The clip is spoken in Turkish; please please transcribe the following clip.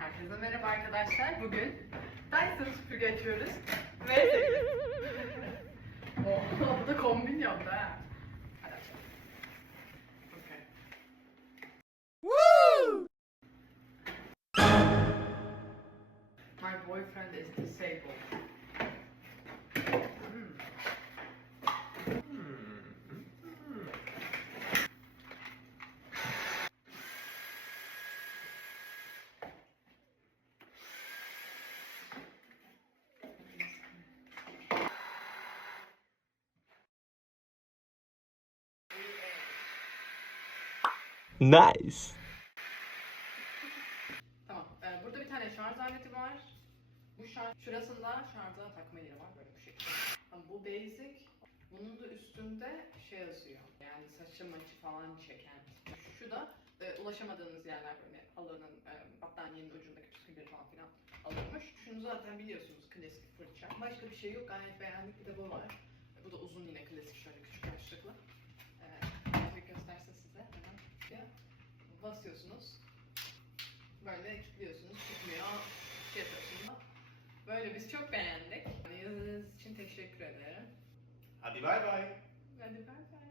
Herkese merhaba arkadaşlar. Bugün Dyson süpürge açıyoruz. Ve oh, bu da kombin yaptı ha. Hadi açalım. Okay. My boyfriend is disabled. Nice. Tamam. Ee, burada bir tane şarj aleti var. Bu şarj şurasında şarja takma yeri var böyle bu şekilde. Ama bu basic. Bunun da üstünde şey yazıyor. Yani saçı maçı falan çeken. Şu da e, ulaşamadığınız yerler böyle alanın e, battaniyenin ucundaki püskülleri falan filan alınmış. Şunu zaten biliyorsunuz klasik fırça. Başka bir şey yok. Gayet beğendik. Bir de bu var. E, Bu da uzun yine klasik şöyle küçük basıyorsunuz. Böyle kilitliyorsunuz, çıkmıyor, şey yapıyorsunuz. Böyle biz çok beğendik. Yani Yazınız için teşekkür ederim. Hadi bay bay. Hadi bay bay.